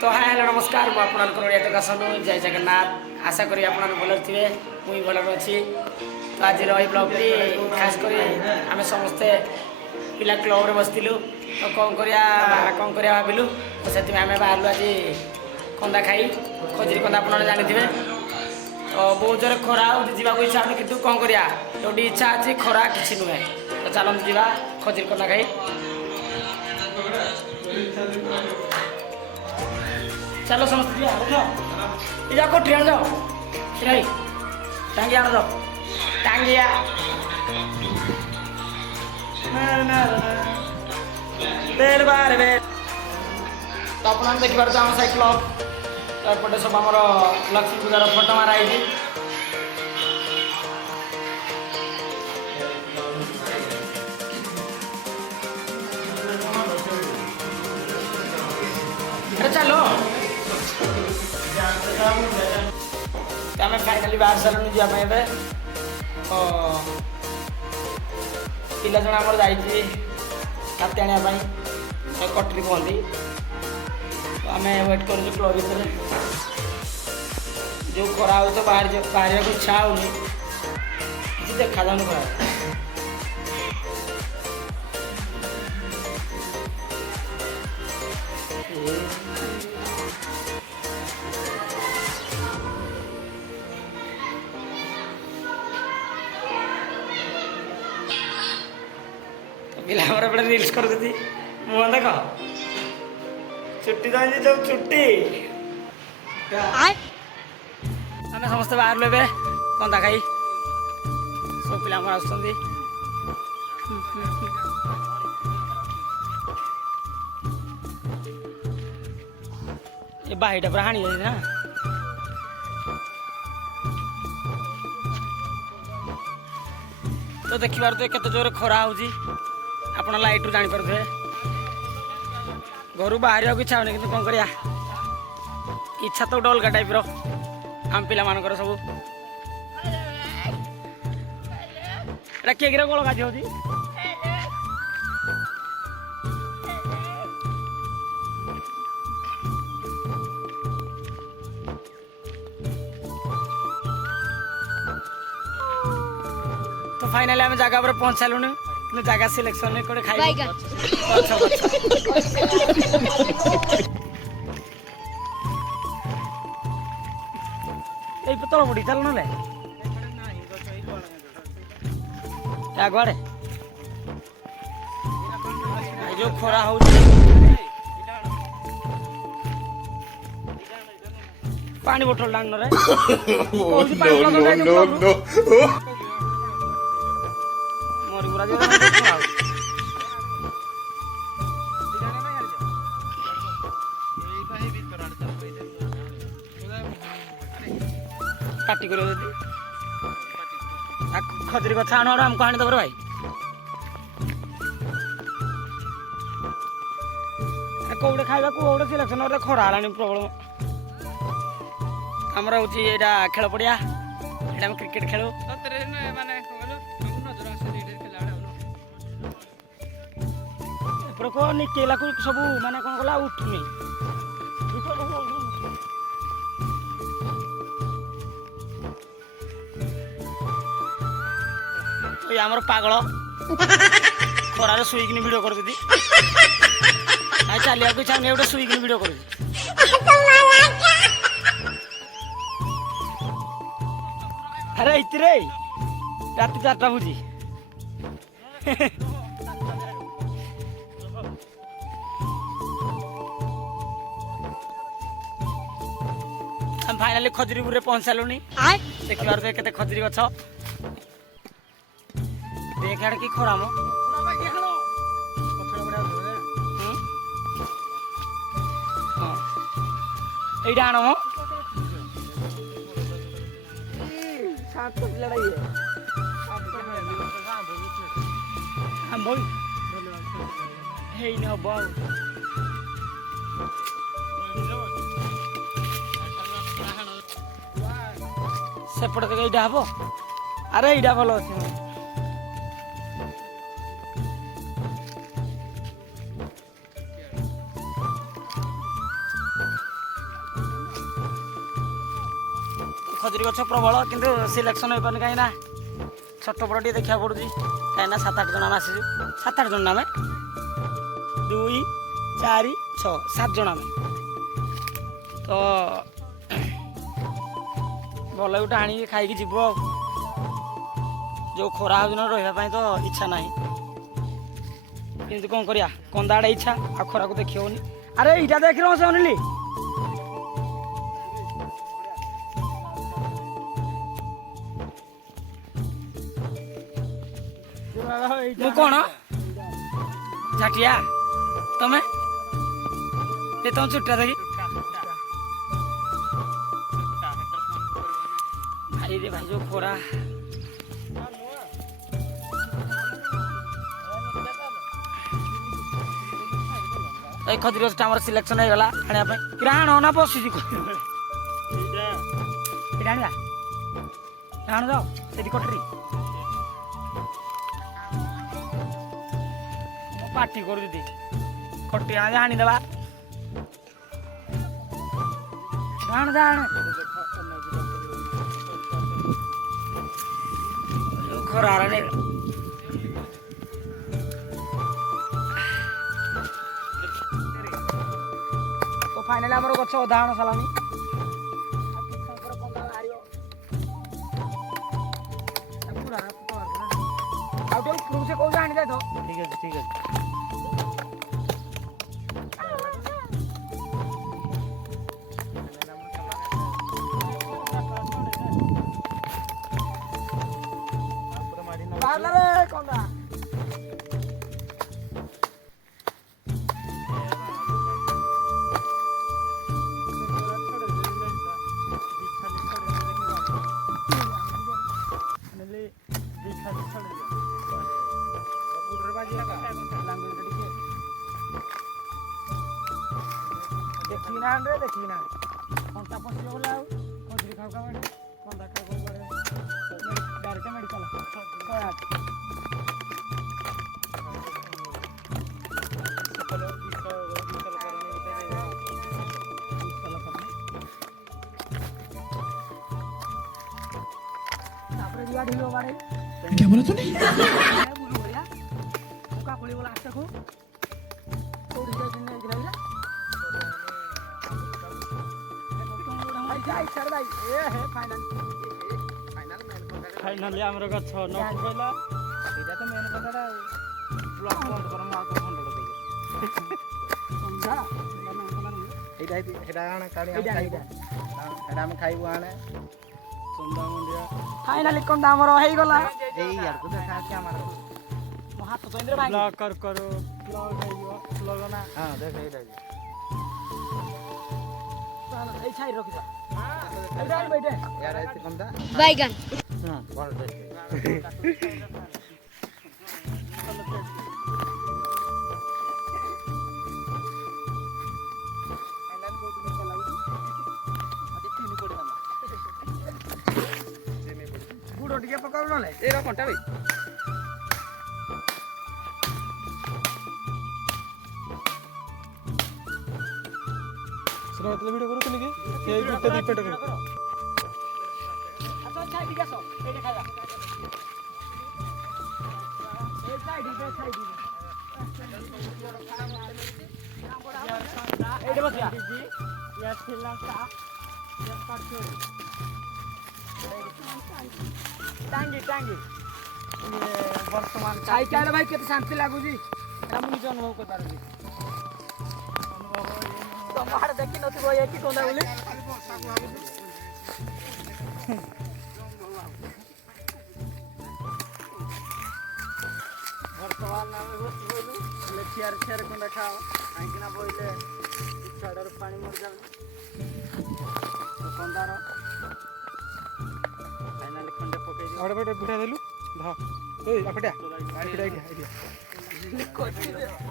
तो हाँ हेलो नमस्कार मुझे ओडिया टोकासन जय जगन्नाथ आशा करी आप भल थे मुई भल अच्छी तो आज रही ब्लॉग टी खास कर आम समस्ते पिला क्लब बसलु तो कौन कर भाविलु तो से आम बाहर आज कंदा खाई खजुरी कंदा आप जानी थे तो बहुत जोर खरा जावाक इच्छा हो कि कौन करा जो इच्छा अच्छी खरा किसी नुहे तो चलते जा खजुरी कंदा खाई चलो समझ जा कोठी आण जाओ नहीं टांगी आण जाओ टांगिया बेल बार बेल तो आप देखिए आम साई क्लब एपटे सब आम लक्ष्मी पूजार फोटो माराई चलो आम फाइनाली बाहर सारूँ जावाई पिला जन आम जाती हाथी आने कटरी कहती तो आम वेट कर क्लब भितर जो खरा हो तो बाहर को इच्छा होनी कि देखा जाऊन खरा पिला एपटे रिल्स कर मुह देख छुट्टी तो जो छुट्टी आम समस्त बाहर ए कंदा खाई सब पिला आस बाहीटा पूरा हाणी जाए ना तो देखिबार तो केते जोर खरा होजी आप लाइट रू जापे घर बाहर को इच्छा होनी कि कौन करिया इच्छा तो गोटे अलग टाइप आम पिला मानकर सब केक गोल गाज होती तो फाइनाली आम जगह पर पहुंच सारूँ कि जगह सिलेक्शन नहीं कोड़े खाई तल बुढ़ी चल ना आगे जो खरा हो पानी बोतल डांग रे मोरी बुरा काटी कर खजुरी गछ आण आमको आनी दबर भाई कौटे खावा कौटे सिलेक्शन खरा है प्रबल आमर हूँ यहाँ खेल पड़िया ये क्रिकेट खेलु को निकेला को सब माने कौन कला उठुनी तो आमर पागल खरार शुईकिन भिड कर चलिया इच्छा नहीं गोटे शुईकिन भिड कर अरे इतरे रात 4टा बुझी हम फाइनाली खजुरीपुर पहुंच सारूँ देखिबार तो केते खजुरी गछ देख आड़ कि खराम এইটা আনো सेपटे तो এইটা হবো আরে এইটা ভালো আছে ଖଜୁରୀ ଗଛ ପ୍ରବଳ କିନ୍ତୁ ସିଲେକ୍ସନ୍ ହେଇପାରୁନି କାହିଁକି ନା ଛୋଟ ବଡ଼ ଟିକେ ଦେଖିବାକୁ ପଡ଼ୁଛି କାହିଁକି ନା 7-8 ଜଣ ଆମେ ଆସିଛୁ 7-8 ଜଣ ଆମେ 2 4 6 7 ଜଣ ଆମେ ତ ଭଲ ଗୋଟେ ଆଣିକି ଖାଇକି ଯିବୁ ଆଉ ଯେଉଁ ଖରା ହେଉଛି ନା ରହିବା ପାଇଁ ତ ଇଚ୍ଛା ନାହିଁ କିନ୍ତୁ କ'ଣ କରିବା କନ୍ଦା ଆଡ଼େ ଇଚ୍ଛା ଆଉ ଖରାକୁ ଦେଖି ହେଉନି ଆରେ ଏଇଟା ଦେଖି ରହ ସେ ଅନିଲି ମୁଁ କ'ଣ ଝାଟିଆ ତମେ ଏ ତମ ଚୁଟା ଦେଖି ଭାଇ ରେ ଭାଇ ଯେଉଁ ଖରା এই ଖଜୁରୀ ଗଛଟା ଆମର ସିଲେକ୍ସନ୍ ହେଇଗଲା ଆଣିବା ପାଇଁ କିରାଣ ନା ବସିଛି ଏଇଟା ଆଣିବା ଆଣ ଯାଅ ସେଠି କଟରୀ ପାଟି କରୁଛି କଟି ଆଣ ଆଣିଦେବା ଆଣ ଯା ଆଣ ଖରା ହେଲାଣି फाइनाली आमर गछ अधा हण सारानी से कौन आनी जाए तो ठीक है कंदा देखी ना कंटा पशि गला खजूरी खाऊ खाऊ कंदा खाऊ डायरेक्ट मेडिकल क्या बोला तूने? फाइनाली आमर गछ नट पइला एटा तो मेन कथाटा ब्लॉक बंद करम आ 100 समझा एटा आने काडी हम खाइबो एटा हम खाइबो आने चंदा मुंडिया फाइनाली कंदा हमर हेई गला एई यार को देखा के हमर मो हाथ तो इंद्र भाई ब्लॉक करो ब्लॉक हेइयो लगना हां देख एटा चल एई छाई रख जा एटा बैठे यार ऐसे कंदा बैगन हां बोल दे गुड़ टिके पकाउ नले ए रो कंटा भाई सुनो मतलब वीडियो करो तने के ये गुट्टे दी पेट करो अच्छा अच्छा ठीक है सो एटे खाया ए साइड एटे बसिया या श्रीलंका या काटो टांगी ये वर्तमान खाई खाइले भाई केते शांति लागु जी हम निज अनुभव कर पारु तमार देखि नथि भय कि कोना बोली वर्तमान नाम बोलू ले चेयर कोना खाओ काई ना बोइले छाडर पानी मर जाउ तो कंदार फाइनली खंडे पके दे आड़े बेटे बिठा देलु धा ए अपटिया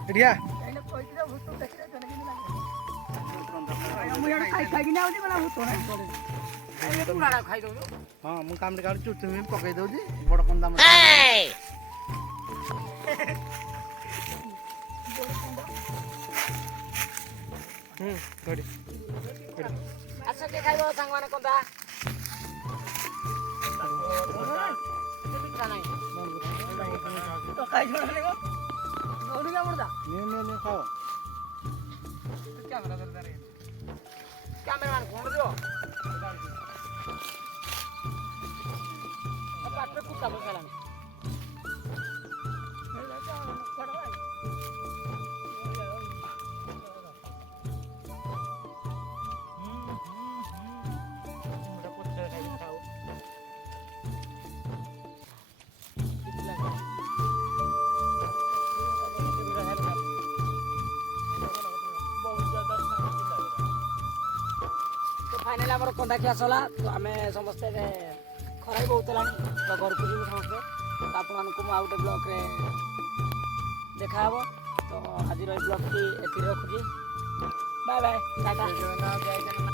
आइडिया एने कोइतरा भूत देखरे तने कि लागे मु यार खाई कि ना होती बना भूत ना ए पुराना खाई दो हां मु काम रे काढ चुट में पकई दउ जी बड़ कंदा मत गडी अच्छा के खाइबो संग माने कंदा ନେ ଖାଅ କ୍ୟାମେରାମ୍ୟାନ୍ କଣ ଦିଅ ପାଟିରେ କୁଟା ପକାଇଲାଣି फाଇନାଲି ଆମର କନ୍ଦା ଖିଆ ସରିଲା ତ ଆମେ ସମସ୍ତେ ଖରା ବି ବହୁତ ହେଲାଣି ତ ଘରକୁ ଯିବୁ ସମସ୍ତେ ତ ଆପଣମାନଙ୍କୁ ମୁଁ ଆଉ ଗୋଟେ ବ୍ଲଗ୍ରେ ଦେଖାହେବ ତ ଆଜିର ଏଇ ବ୍ଲଗ୍ଟି ଏତିକି ରଖୁଛି ବାଏ ବାଏ ଟାଟା।